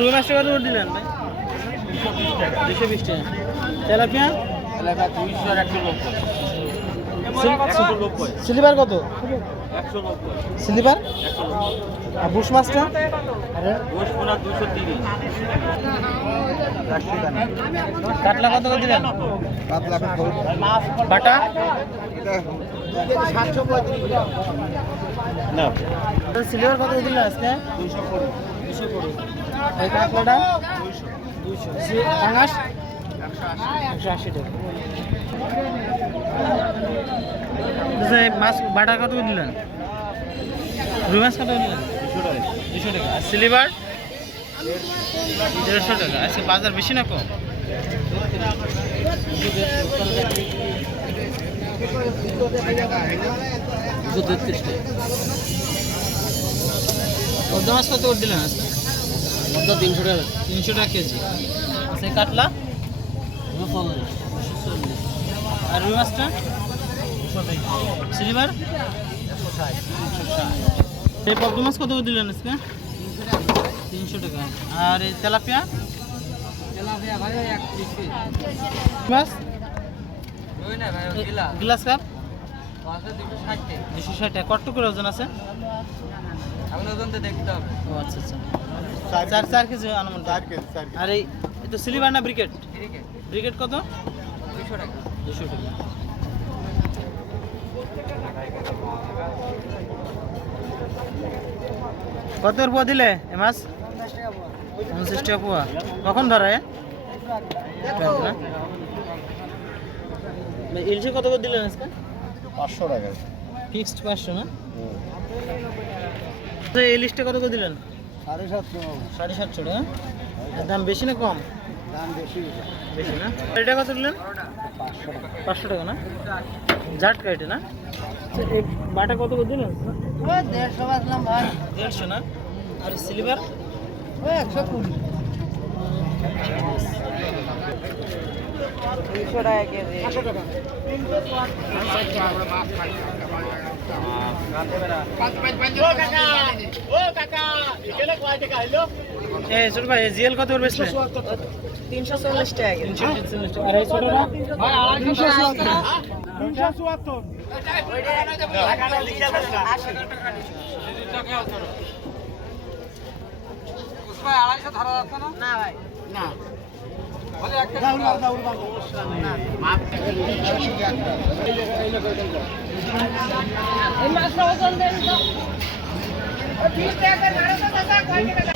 রুই মাছটা কত করে দিলেন ভাই? 220 টাকা। তেলাপিয়া? তেলাপিয়া 200 আর 190। সিলভার কত? 190। সিলভার? আর বুশ মাছটা? বুশ পোনা 230। কাতলা কত করে দিলেন? কাতলা বাটা? না সিলভার কত করে দিলেন আজকে? 220। 220। এই কাতলাটা? 200। পাঙাশ? 180 টাকা। মাছ বাটা কত করে দিলেন? রুই মাছ কত করে দিলেন? 200 টাকা। আর সিলভার? 150 টাকা। আজকে বাজার বেশি না কম? পদ্মা মাছ কত করে দিলেন আজকে? পদ্মা 300 টাকা। 300 টাকা কেজি। আজকে কাতলা? 240। আর রুই মাছটা? সিলভার? 160। এই পদ্মা মাছ কত করে দিলেন আজকে? 300 টাকা। আর এই তেলাপিয়া? তেলাপিয়া ভাই 130। মাছ? ওই না ভাই গিলা। Glass cup? আছে 260 টাকা। 260 টাকা। কত করে ওজন আছে? এখন ওজনটা দেখতে হবে। ও আচ্ছা আচ্ছা। 4 কেজি আনুমান। 4 কেজি। আর এই তো সিলভার না ব্রিকেট? ক্রিকেট ব্রিকেট কত? 200 টাকা। 200 টাকা। কত পোয়া দিলে এ মাছ? 50 টাকা পোয়া। কখন ধরে? ইলিশে কত করে দিলেন আজকে? 500 টাকা। ফিক্সড 500 না? তো ইলিশটা কত করে দিলেন? 750। 750 টাকা। এর দাম বেশি না কম? দাম বেশি। বেশি না? এটা কত দিলেন? 500 টাকা। 500 টাকা না? জাটকা এটা না? আচ্ছা, এই বাটা কত করে দিলেন? ওই 150 বাজলাম ভাই। 150 না? আর সিলভার? ওই 120। 200 টাকা কেজি। 500 টাকা। ছোট ভাই জিএল কত করে বেচলেন? 340 টাকা কেজি। 340 টাকা। আর এই ছোটটা? ভাই 274। 274 ধরা যাচ্ছে না? না ভাই না। বলে একটা এই মাছটা ওজন দেন তো। 20 টাকা ধরে তো দাদা কয় টাকা?